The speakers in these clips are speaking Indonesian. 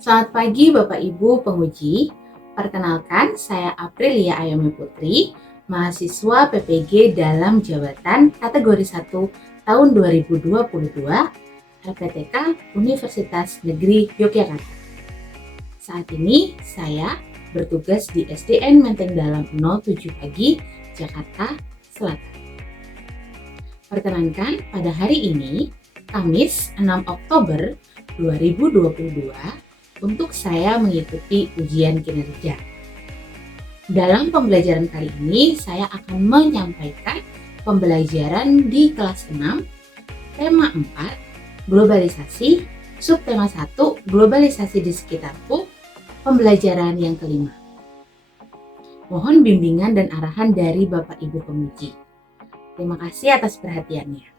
Selamat pagi Bapak Ibu penguji. Perkenalkan, saya Aprilia Ayomi Putri, mahasiswa PPG dalam jabatan kategori 1 tahun 2022 LPTK Universitas Negeri Yogyakarta. Saat ini saya bertugas di SDN Menteng Dalam 07 Pagi, Jakarta Selatan. Perkenankan, pada hari ini, Kamis 6 Oktober 2022, untuk saya mengikuti ujian kinerja. Dalam pembelajaran kali ini, saya akan menyampaikan pembelajaran di kelas 6, tema 4, globalisasi, subtema 1, globalisasi di sekitarku, pembelajaran yang kelima. Mohon bimbingan dan arahan dari Bapak Ibu penguji. Terima kasih atas perhatiannya.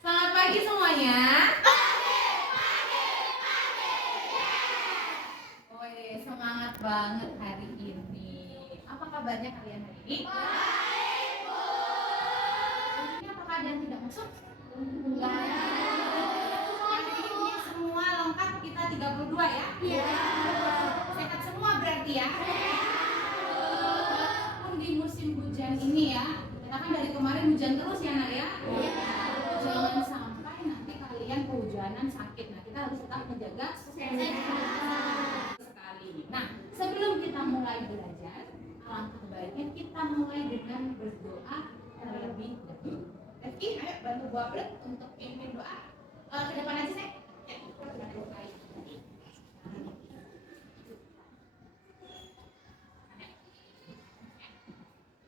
Selamat pagi semuanya. Woi, semangat banget hari ini. Apa kabarnya kalian hari ini? Baik, Bu. Ini apakah ada yang tidak masuk? Enggak. Hari ini semua lengkap, kita 32 ya? Iya. Sehat semua berarti ya? Walaupun di musim hujan ini ya, kita kan dari kemarin hujan terus ya Nak ya? Iya. Jangan sampai nanti kalian kehujanan sakit. Nah, kita harus tetap menjaga kesehatan sekali. Nah, sebelum kita mulai belajar, alangkah baiknya kita mulai dengan berdoa terlebih dahulu. Rifki, ayo bantu Bu April untuk pimpin doa. Ke depan aja, Nek. Ya, kita doain.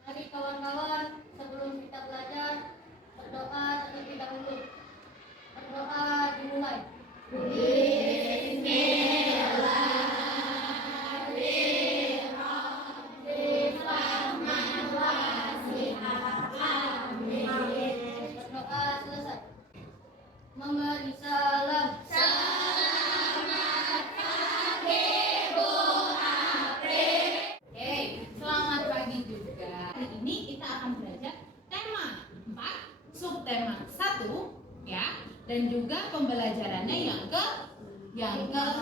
Mari kawan-kawan, sebelum kita belajar, berdoa terlebih dahulu. Berdoa dimulai. Berdoa selesai. Memberi salam. Oke, selamat pagi juga. Hari ini kita akan belajar tema 4, subtema 1 ya, dan juga pembelajarannya yang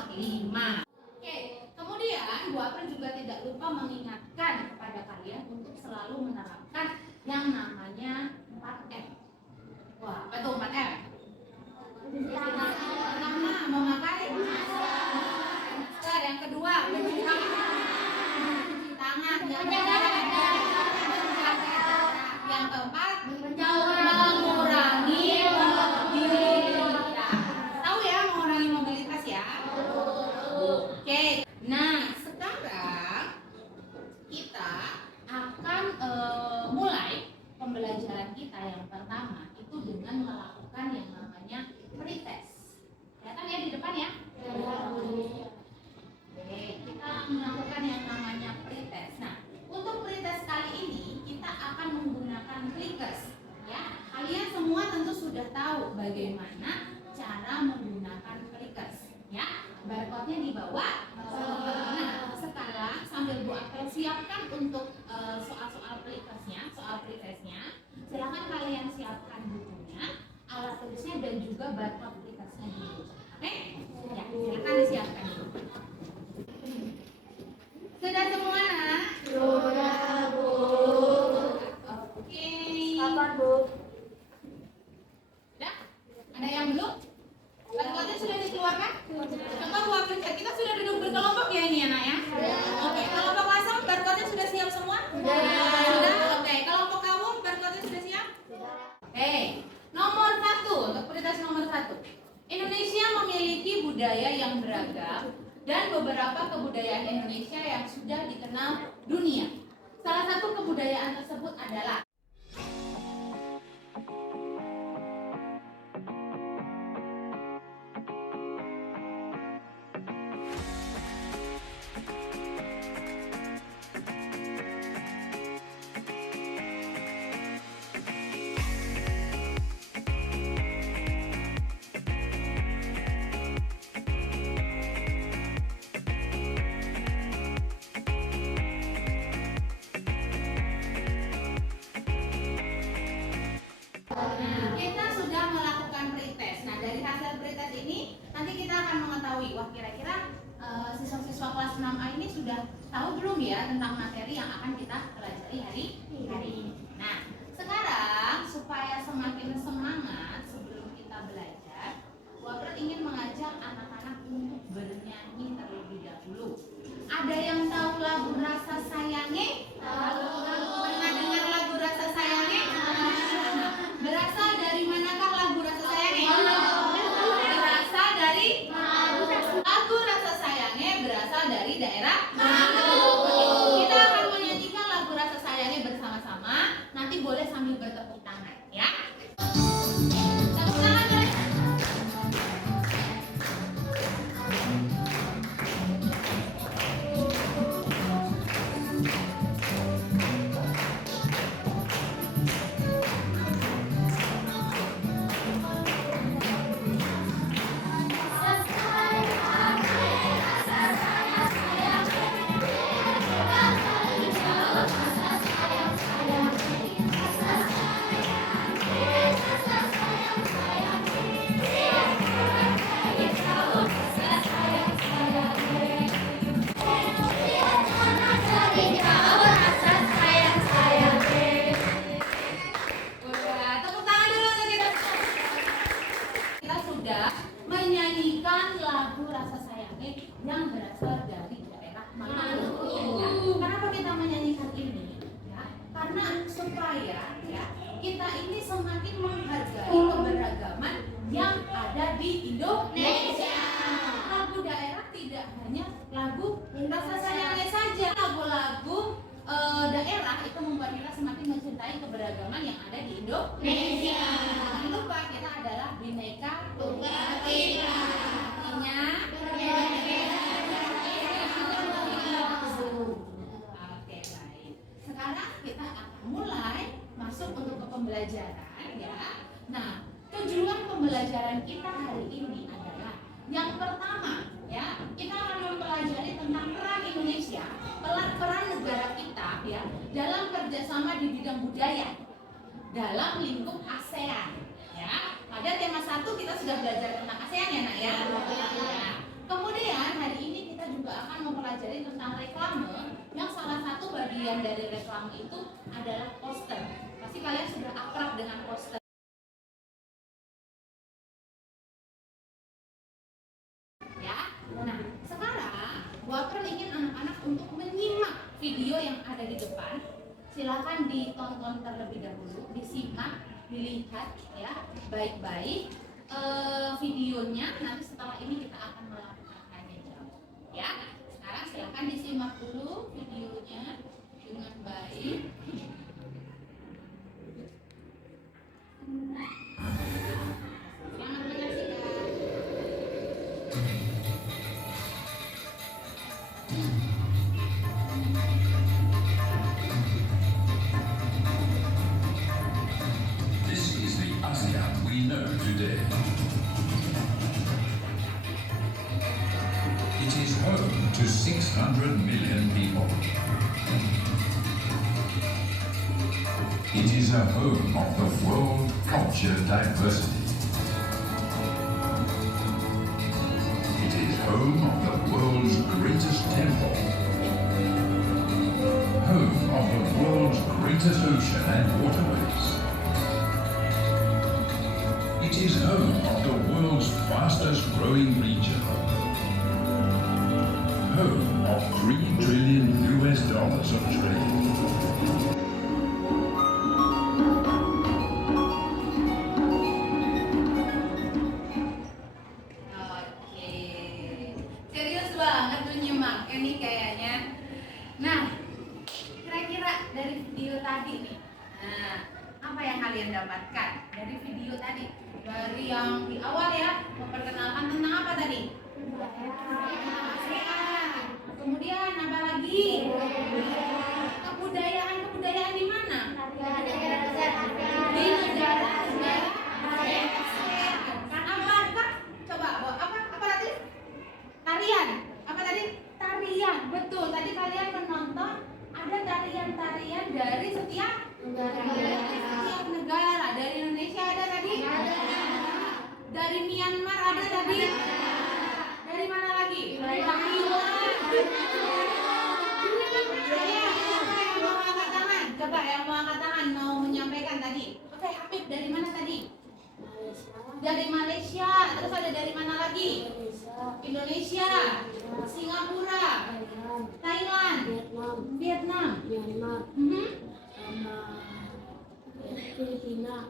kelima. Oke, kemudian Bu April juga tidak lupa mengingatkan kepada kalian untuk selalu menerapkan yang namanya 4M. Wah, apa tuh 4M? Pertama, memakai masker. Yang kedua, mencuci tangan. Yang keempat, mengurangi mobilitas. Tahu ya, mengurangi mobilitas ya? Oke. Nah, sekarang kita akan mulai pembelajaran kita yang pertama itu dengan melakukan yang namanya pretest. Kelihatan ya di depan ya? Oke, kita melakukan yang namanya pretest. Nah, untuk pretest kali ini kita akan menggunakan clickers. Ya, kalian semua tentu sudah tahu bagaimana cara menggunakan clickers. Ya, barcode-nya di bawah. Nah, sekarang sambil Bu April siapkan untuk soal-soal clickersnya, soal pretestnya. Silakan kalian siapkan bukunya, alat tulisnya dan juga barcode clickersnya dulu. Oke? Ya, silakan disiapkan dulu. Sudah semua, Nak? Sudah, Bu. Oke. Kapan, Bu? Sudah? Ada yang belum? Barcode-nya sudah dikeluarkan? Coba Bu April cek. Kita sudah duduk berkelompok ya ini ya, Nak ya? Oke, kelompok kosong barcode-nya sudah siap semua? Sudah? Oke, kelompok kamu barcode-nya sudah siap? Oke, nomor 1 untuk prioritas nomor 1. Indonesia memiliki budaya yang beragam dan beberapa kebudayaan Indonesia yang sudah dikenal dunia. Salah satu kebudayaan tersebut adalah pretest ini nanti kita akan mengetahui, wah kira-kira siswa-siswa kelas 6A ini sudah tahu belum ya tentang materi yang akan kita pelajari hari ini. Nah, sekarang supaya semakin semangat sebelum kita belajar, Waper ingin mengajak anak-anak untuk bernyanyi terlebih dahulu. Ada yang tahu lagu Rasa Sayange? Pernah dengar lagu Rasa Sayange? Nah, berasal dari manakah lagu Rasa Sayange? Berasal dari lagu Rasa Sayange berasal dari daerah Kita akan menyanyikan lagu Rasa Sayange bersama-sama. Nanti boleh sambil bertepuk tangan, ya. Tepuk tangan, boleh. Tepuk tangan dulu untuk kita. Kita sudah menyanyikan lagu Rasa Sayange yang berasal dari daerah Maluku. Ya. Kenapa kita menyanyikan ini? Ya, karena supaya ya kita ini semakin menghargai keberagaman yang ada di Indonesia. Lagu daerah tidak hanya lagu Rasa Sayange saja, lagu-lagu daerah itu membuat kita semakin mencintai keberagaman yang ada di Indonesia. Jangan lupa kita adalah Bhinneka Tunggal Ika. Artinya Oke, baik. Sekarang kita akan mulai masuk untuk ke pembelajaran, ya. Nah, tujuan pembelajaran kita hari ini adalah yang pertama, ya, kita akan mempelajari tentang peran Indonesia, peran negara kita, ya, dalam kerjasama di bidang budaya dalam lingkup ASEAN, ya. Pada tema 1 kita sudah belajar tentang ASEAN, ya, Nak, ya. Ya. Kemudian hari ini kita juga akan mempelajari tentang reklame, yang salah satu bagian dari reklame itu adalah poster. Pasti kalian sudah akrab dengan poster. Ya. Nah, sekarang Waper ingin anak-anak untuk menyimak video yang ada di depan. Silakan ditonton terlebih dahulu, disimak, dilihat ya baik-baik videonya. Nanti setelah ini kita akan melakukan tanya jawab. Ya. Sekarang silakan disimak dulu videonya dengan baik. Selamat menyaksikan. This is the ASEAN we know today. It is home to 600 million people. It is a home of the world culture diversity. It is home of the world's greatest temple. Home of the world's greatest ocean and waterways. It is home of the world's fastest growing region. Home of $3 trillion of trade. Oke, serius banget tuh nyimaknya nih kayaknya. Nah, kira-kira dari video tadi nih, nah, apa yang kalian dapatkan dari video tadi? Dari yang di awal ya, memperkenalkan tentang apa tadi? ASEAN. Kemudian apa lagi? Kebudayaan lagi? Dari mana lagi? Thailand. Siapa yang mau angkat tangan? Coba yang mau angkat tangan mau menyampaikan tadi. Oke, Apip dari mana tadi? Dari Malaysia. Terus ada dari mana lagi? Indonesia, Singapura, Thailand, Vietnam, Mhm.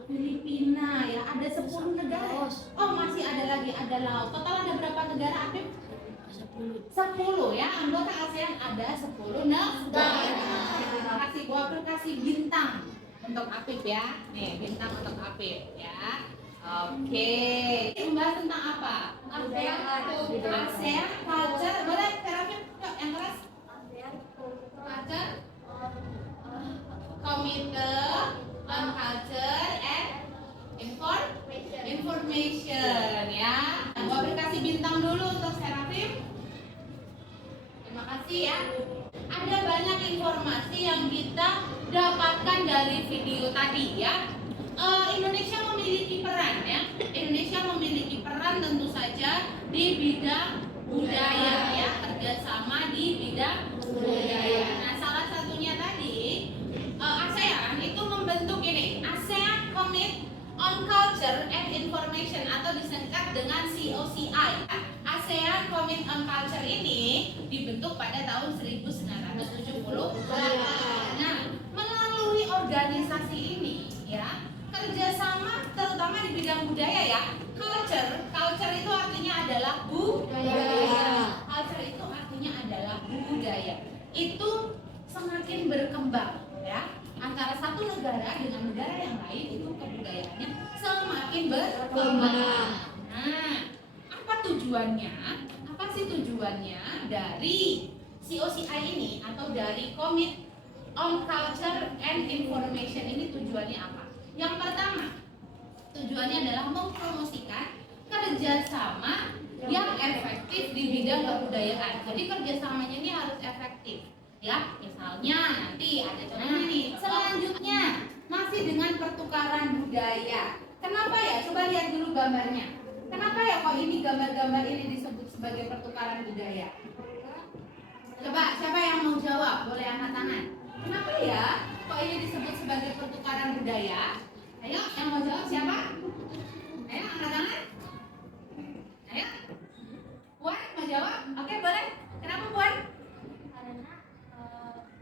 Filipina ya, ada 10 negara. Oh, masih ada lagi, ada laut. Total ada berapa negara, Apip? 10 ya, anggota ASEAN ada 10 negara. Kasih buah kasih bintang untuk Apip ya. Nih, bintang untuk Apip ya. Oke. Membahas tentang apa? ASEAN culture. Boleh Serapip? Yuk, yang keras. Culture. Committee on Culture and Information ya. Gua kasih bintang dulu untuk Serapim. Terima kasih ya. Ada banyak informasi yang kita dapatkan dari video tadi ya. Indonesia memiliki peran ya. Indonesia memiliki peran tentu saja di bidang budaya ya, kerjasama di bidang budaya. Nah, salah satunya tadi ASEAN itu membentuk ini ASEAN Commit on Culture and Information atau disingkat dengan COCI. ASEAN Commit on Culture ini dibentuk pada tahun 1978. Nah, melalui organisasi ini ya, kerjasama terutama di bidang budaya ya. Culture itu artinya adalah budaya. Culture itu artinya adalah budaya. Itu semakin berkembang ya. Antara satu negara dengan negara yang lain itu kebudayaannya semakin berkembang. Nah, apa tujuannya? Apa sih tujuannya dari COCI ini atau dari Commit on Culture and Information ini tujuannya apa? Yang pertama, tujuannya adalah mempromosikan kerjasama yang efektif di bidang kebudayaan. Jadi kerjasamanya ini harus efektif, ya. Misalnya nanti ada contohnya nih. Selanjutnya masih dengan pertukaran budaya. Kenapa ya? Coba lihat dulu gambarnya. Kenapa ya kok ini gambar-gambar ini disebut sebagai pertukaran budaya? Coba siapa yang mau jawab? Boleh angkat tangan. Kenapa ya kok ini disebut sebagai pertukaran budaya? Ayo, yang mau jawab siapa? Ayo, angkat tangan. Ayo. Puan mau jawab? Oke, boleh. Kenapa Puan? Karena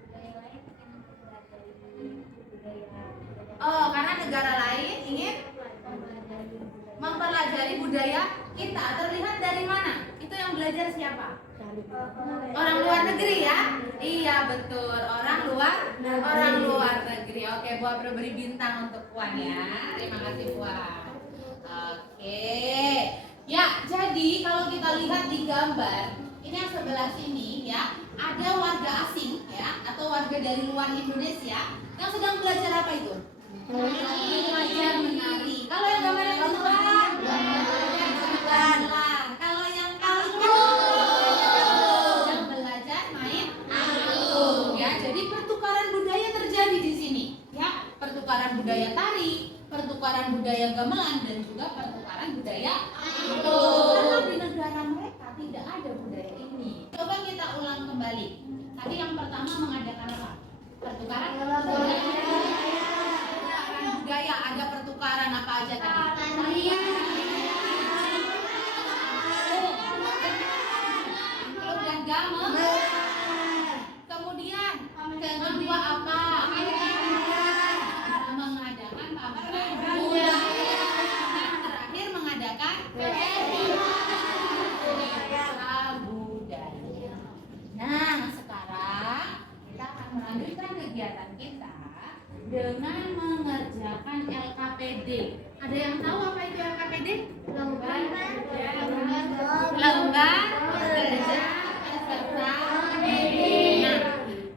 budaya lain ingin mempelajari budaya. Oh, karena negara lain ingin mempelajari budaya kita. Terlihat dari mana? Itu yang belajar siapa? Orang luar negeri ya? Iya betul, orang luar negeri. Oke, Buah beri bintang untuk Puan ya. Terima kasih Puan. Oke. Ya, jadi kalau kita lihat di gambar ini yang sebelah sini ya, ada warga asing ya atau warga dari luar Indonesia yang sedang belajar apa itu? Belajar menari. Kalau yang gambar yang sebelah, kalau yang sedang belajar main angklung ya. Jadi pertukaran budaya terjadi di sini ya, pertukaran budaya tari, pertukaran budaya gamelan dan juga pertukaran budaya angklung. Karena di negara mereka tidak ada budaya ini. Coba kita ulang kembali. Tadi yang pertama mengadakan apa? Pertukaran budaya. Ada pertukaran apa aja tadi? Angklung dan gamelan. Kemudian kedua apa? Mengadakan pameran budaya. Dan terakhir mengadakan festival budaya. Nah, sekarang kita akan melanjutkan kegiatan kita dengan mengerjakan LKPD. Ada yang tahu apa itu LKPD? Lembar kerja peserta didik. Nah,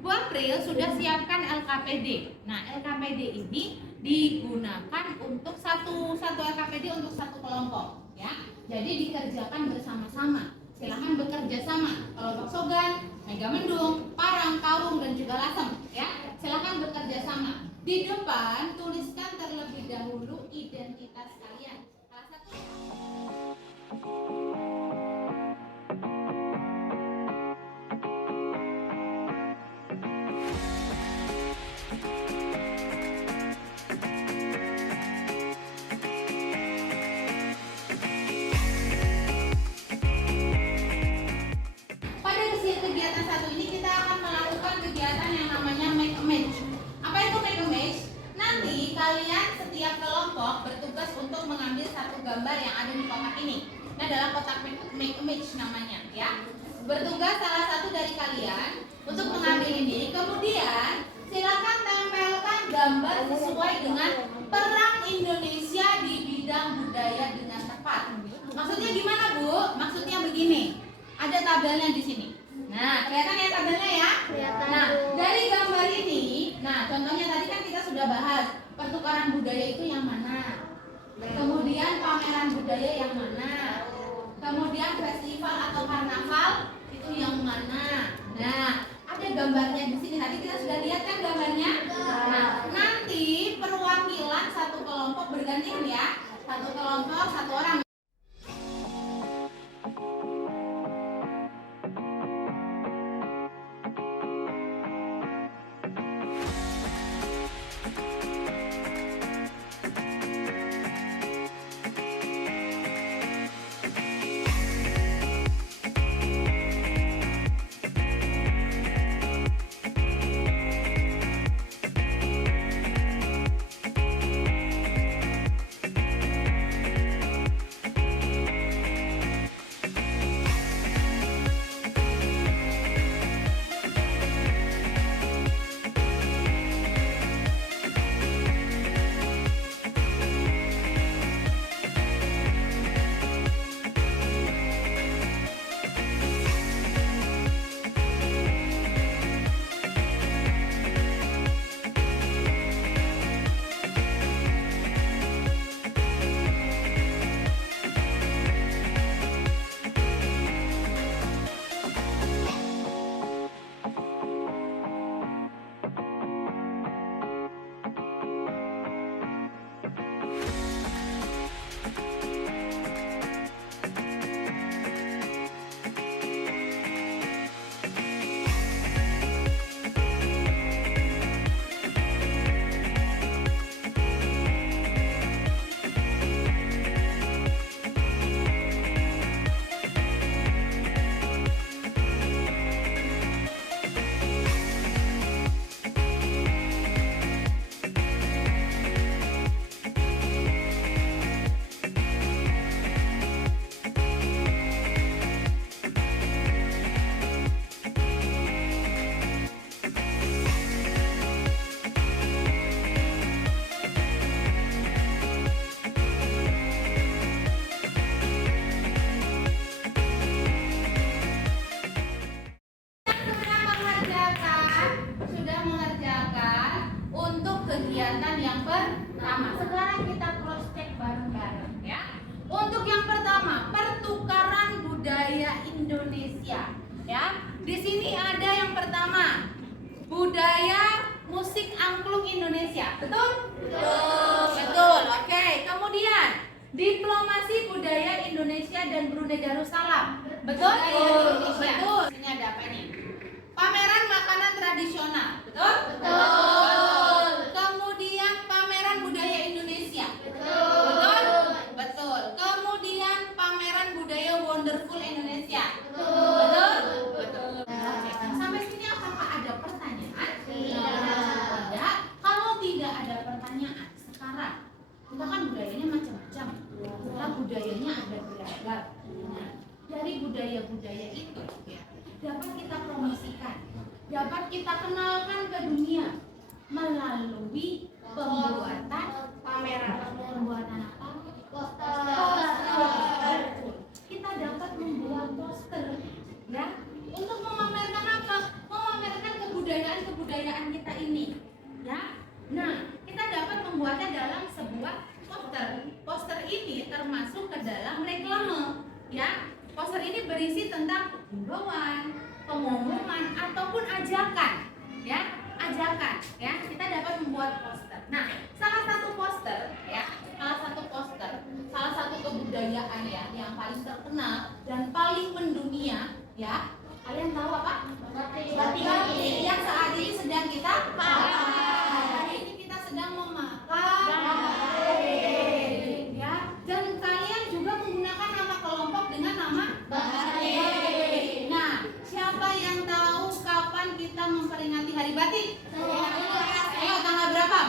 Bu April sudah siapkan LKPD. Nah, LKPD ini digunakan untuk satu LKPD untuk satu kelompok, ya. Jadi dikerjakan bersama-sama. Silahkan bekerja sama. Kelompok Sogan, Megamendung, Parang, Kawung dan juga Lasem, ya. Silahkan bekerja sama. Di depan tuliskan terlebih dahulu identitas kalian. Salah satu kotak make image namanya ya. Bertugas salah satu dari kalian untuk mengambil ini, kemudian silakan tempelkan gambar sesuai dengan peran Indonesia di bidang budaya dengan tepat. Maksudnya gimana, Bu? Maksudnya begini. Ada tabelnya di sini. Nah, kelihatan ya tabelnya ya? Nah, dari gambar ini, nah contohnya tadi kan kita sudah bahas pertukaran budaya itu yang mana? Kemudian pameran budaya yang mana? Kemudian festival atau karnaval itu yang mana? Nah, ada gambarnya di sini. Tadi kita sudah lihat kan gambarnya? Nah, nanti perwakilan satu kelompok bergantian ya. Satu kelompok, satu orang. Sudah mengerjakan untuk kegiatan yang pertama. Sekarang kita cross check bareng-bareng ya. Untuk yang pertama, pertukaran budaya Indonesia ya. Di sini ada yang pertama, budaya musik angklung Indonesia. Betul? Betul. Betul. Oke. Kemudian diplomasi budaya Indonesia dan Brunei Darussalam. Betul? Betul. Ini ada apa nih? Pameran makanan tradisional. Betul? Betul. Kemudian pameran budaya Indonesia. Betul? Betul. Kemudian pameran budaya Wonderful Indonesia. Betul? Betul. Oke. Sampai sini apakah ada pertanyaan? Tidak. Kalau tidak ada pertanyaan, sekarang kita kan budayanya macam-macam. Kita budayanya ada beragam. Nah, dari budaya-budaya itu ya, dapat kita promosikan, dapat kita kenalkan ke dunia melalui pembuatan pameran. Pembuatan apa? Poster. Kita dapat membuat poster ya, untuk memamerkan apa? Memamerkan kebudayaan kita ini ya. Nah, kita dapat membuatnya dalam sebuah poster. Poster ini termasuk ke dalam reklame ya. Poster ini berisi tentang himbauan, pengumuman ataupun ajakan, ya, ajakan, ya. Kita dapat membuat poster. Nah, salah satu poster, ya, salah satu kebudayaan ya yang paling terkenal dan paling mendunia, ya. Kalian tahu apa? Batik yang saat ini sedang kita pakai. Hari ini kita sedang memakai, ya. Dan kalian juga menggunakan nama kelompok dengan nama batik. Nah, siapa yang tahu kapan kita memperingati Hari Batik? Ayo, tanggal berapa?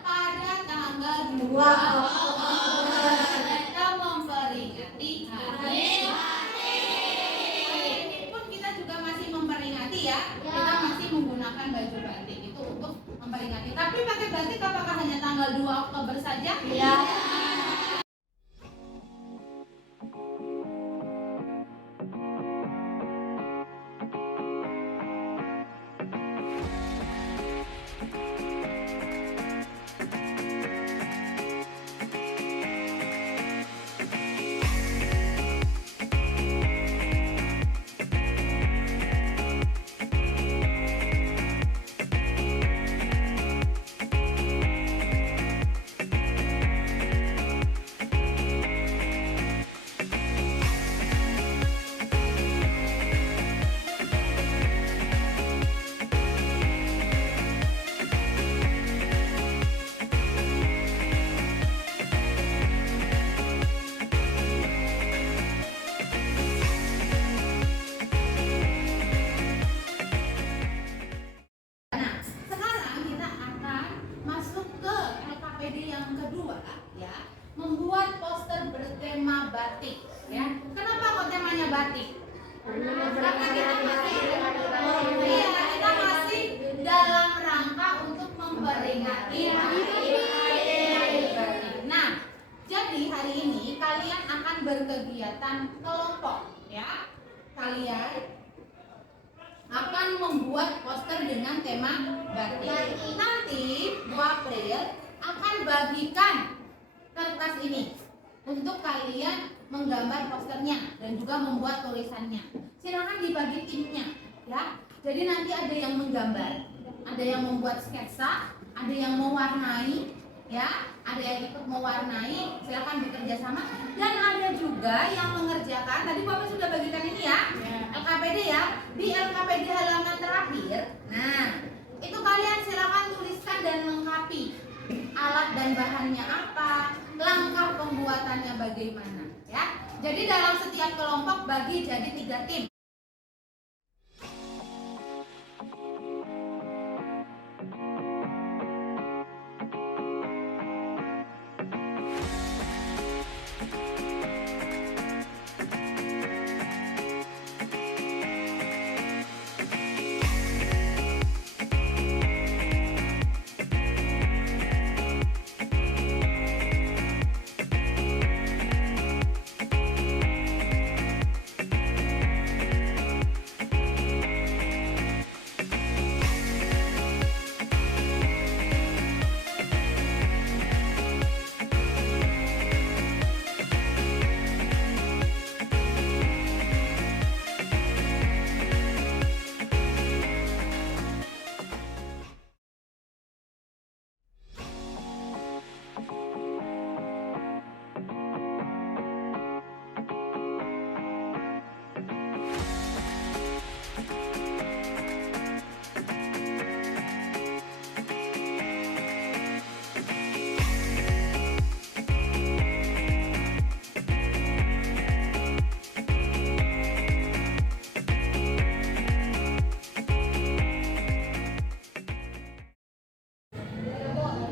Pada tanggal 2 Oktober. tema batik, ya. Kenapa kok temanya batik? Karena kita masih dalam rangka untuk memperingati hari batik. Nah, jadi hari ini kalian akan berkegiatan kelompok, ya. Kalian akan membuat poster dengan tema batik. Nanti Bu April akan bagikan kertas ini untuk kalian menggambar posternya dan juga membuat tulisannya. Silakan dibagi timnya, ya. Jadi nanti ada yang menggambar, ada yang membuat sketsa, ada yang mewarnai, ya. Ada yang ikut mewarnai. Silakan bekerja sama. Dan ada juga yang mengerjakan. Tadi Bapak sudah bagikan ini ya, LKPD ya. Di LKPD halaman terakhir. Nah, itu kalian silakan tuliskan dan lengkapi alat dan bahannya apa, langkah pembuatannya bagaimana, ya. Jadi dalam setiap kelompok bagi jadi 3 tim.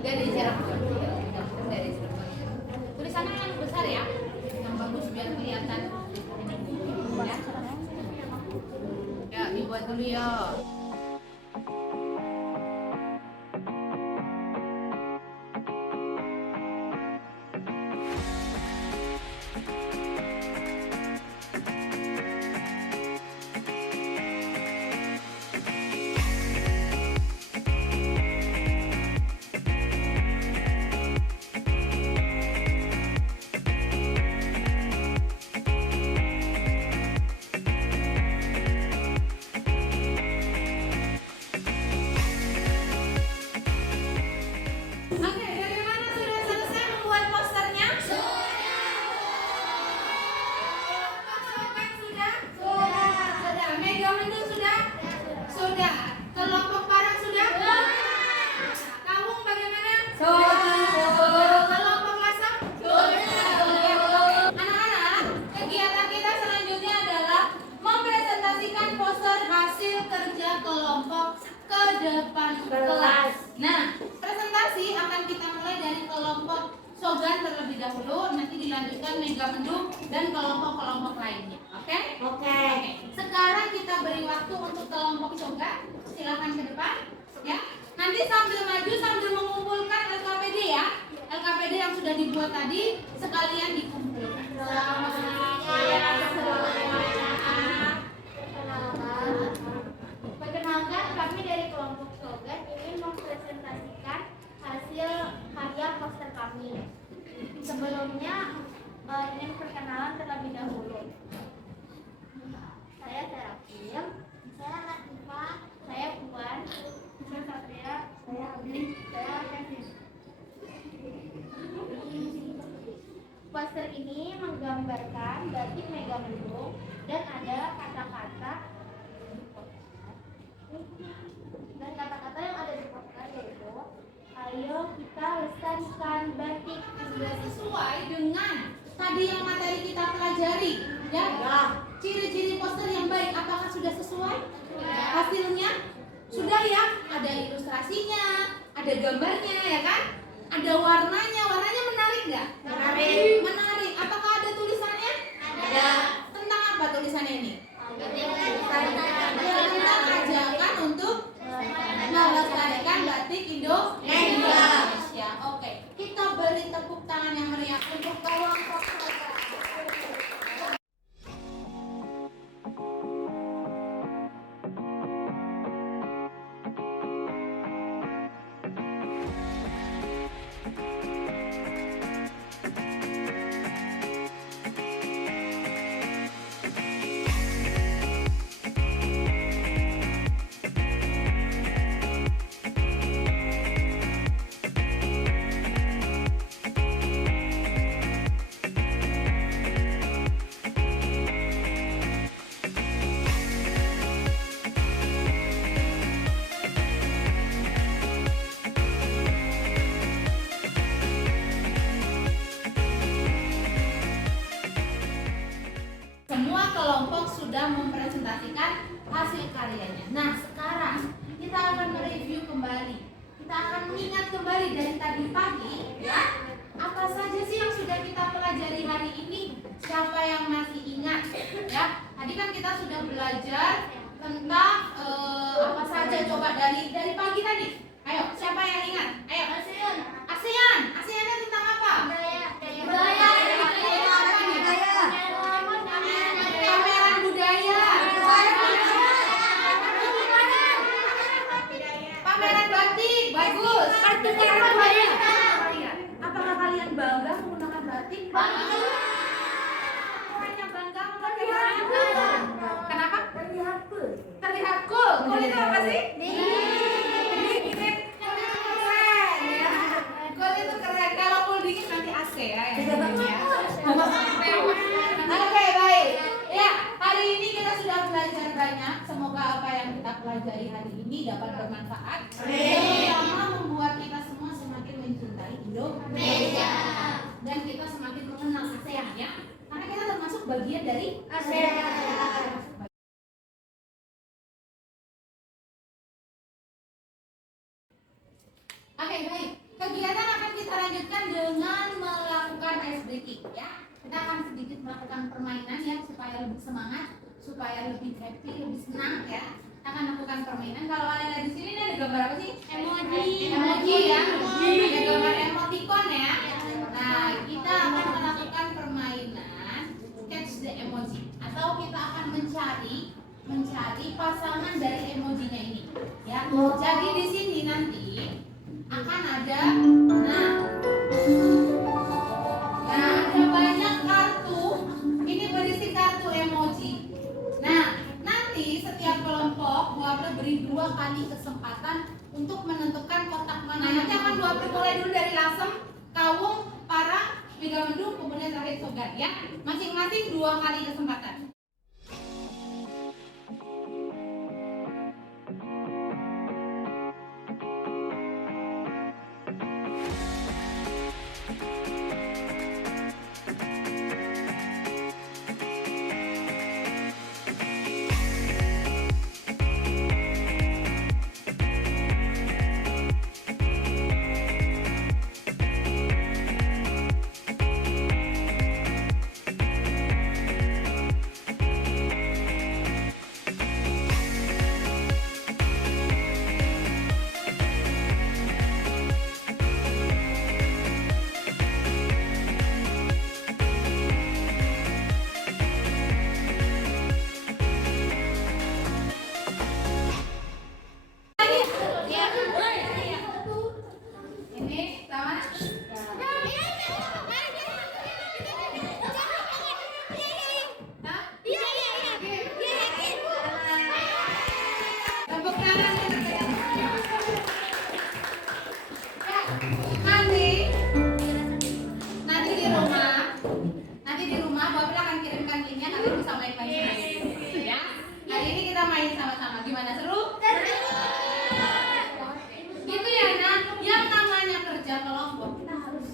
Dari Cirebon. Dari Cirebon. Tulisannya yang besar ya, yang bagus biar kelihatan. Ya, ya dibuat dulu ya. Oke, bagaimana sudah selesai membuat posternya? Sobat sudah? Sudah. Mega Mendung sudah? Sudah. Kelompok Parang sudah? Kawung bagaimana? Kelompok Lasem? Anak-anak, kegiatan kita selanjutnya adalah mempresentasikan poster hasil kerja kelompok ke depan kelas. Nah, presentasi akan kita mulai dari kelompok Sogan terlebih dahulu, nanti dilanjutkan Mega Mendung dan kelompok-kelompok lainnya. Oke? Oke. Sekarang kita beri waktu untuk kelompok Sogan. Silakan ke depan, ya. Nanti sambil maju sambil mengumpulkan LKPD ya. LKPD yang sudah dibuat tadi sekalian dikumpulkan. Perkenalkan, kami dari kelompok Sogan ingin mempresentasikan hasil karya poster kami. Sebelumnya ingin perkenalan terlebih dahulu. Saya Serafim, saya Latifah, saya Puan, saya Satria, saya Abdi, saya Kevin. Poster ini menggambarkan batik Mega Mendung dan ada kata-kata yang ada di poster yaitu ayo kita lestarikan batik. Sudah sesuai dengan tadi yang materi kita pelajari, ya? Ciri-ciri poster yang baik apakah sudah sesuai? Hasilnya sudah ya? Ada ilustrasinya, ada gambarnya, ya kan? Ada warnanya. Warnanya menarik nggak? Menarik. Apakah ada tulisan semua kelompok sudah mempresentasikan hasil karyanya. Nah, sekarang kita akan mereview kembali. Kita akan mengingat kembali dari tadi pagi, ya. Apa saja sih yang sudah kita pelajari hari ini? Siapa yang masih ingat? Ya, tadi kan kita sudah belajar tentang apa saja, coba dari pagi tadi. Ayo, siapa yang ingat? Ayo. ASEAN. ASEAN-nya tentang apa? Pameran budaya. Pameran batik. Bagus. Apakah kalian bangga menggunakan batik? Bangga. Hanya bangga memakai batik. Kenapa? Terlihat cool. Cool itu apa sih? Cool itu keren. Kalau cool dingin nanti AC ya. Oke, baik. Ya, hari ini kita sudah belajar banyak. Semoga apa yang kita pelajari hari ini dapat bermanfaat. Terutama membuat kita semua semakin mencintai Indonesia. Dan kita semakin mengenal ASEAN ya. Karena kita termasuk bagian dari ASEAN. Oke, baik. Kegiatan akan kita lanjutkan dengan melakukan ice breaking ya. Kita akan sedikit melakukan permainan ya supaya lebih semangat, supaya lebih happy, lebih senang ya. Kita akan lakukan permainan. Kalau kalian lihat di sini ada gambar apa sih? Emoji ya. Ada gambar emoticon ya. Nah, kita akan melakukan permainan catch the emoji atau kita akan mencari pasangan dari emojinya ini ya. Jadi di sini nanti akan ada ada banyak kartu. Ini berisi kartu emoji. Nah, nanti setiap kelompok beri 2 kali kesempatan untuk menentukan kotak mana. Nanti akan mulai dulu dari Lasem, Kawung, Parang, Megamendung, kemudian terakhir Sogan ya. Masing-masing 2 kali kesempatan. Ini sama. Tepuk tangan. Nanti di rumah Bapak akan kirimkan linknya, kalian bisa main masing-masing. Ya. Hari ini kita main sama-sama. Gimana, seru? Gitu ya, Nah. Yang namanya kerja kelompok, kita harus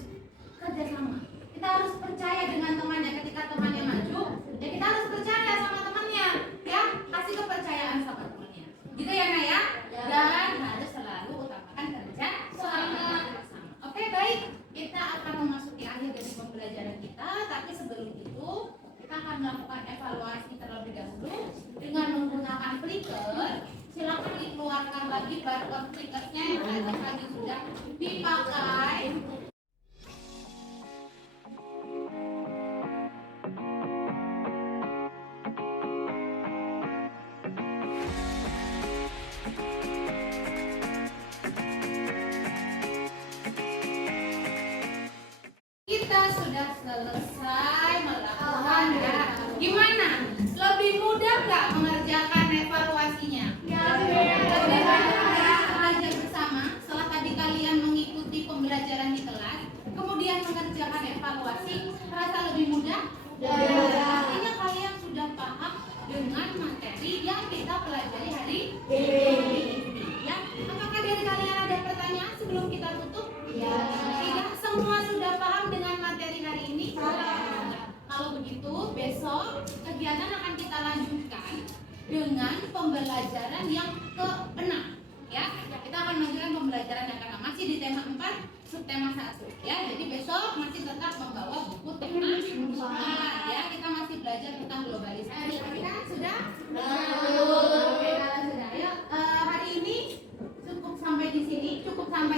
kerja sama. Kita harus percaya dengan temannya. Ketika temannya maju, ya kita harus percaya sama temannya. Ya, kasih kepercayaan sama temannya. Gitu ya, Nah ya. Dan harus selalu utamakan kerja sama. Oke, baik. Kita akan memasuki akhir dari pembelajaran kita, tapi sebelum itu kita akan melakukan evaluasi terlebih dahulu dengan menggunakan clicker. Silakan dikeluarkan lagi barcode clickernya yang tadi sudah dipakai. Kita sudah selesai melakukan ya. Gimana? Lebih mudah nggak mengerjakan evaluasinya? Lebih mudah belajar bersama setelah tadi kalian mengikuti pembelajaran di kelas. besok kegiatan akan kita lanjutkan dengan pembelajaran yang ke-6 ya. Kita akan melanjutkan pembelajaran yang ke-6 masih di tema 4 subtema 1 ya. Jadi besok masih tetap membawa buku tema 4 ya. Kita masih belajar tentang globalisasi. Kita sudah? Oke, kalau sudah. Ayo, hari ini cukup sampai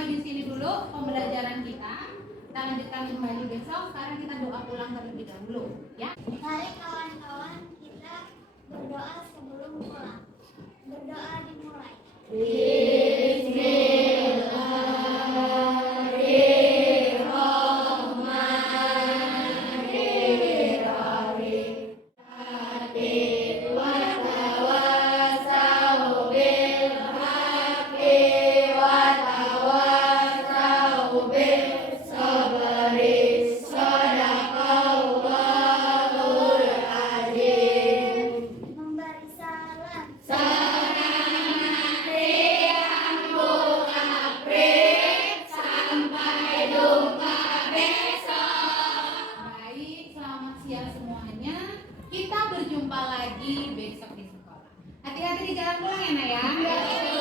di sini dulu pembelajaran kita. Kita lanjutkan kembali besok. Sekarang kita doa pulang terlebih dahulu ya. Mari kawan-kawan kita berdoa sebelum pulang. Berdoa dimulai. Memberi salam. Baik, selamat siang semuanya. Kita berjumpa lagi besok di sekolah. Hati-hati di jalan pulang ya, Nak ya.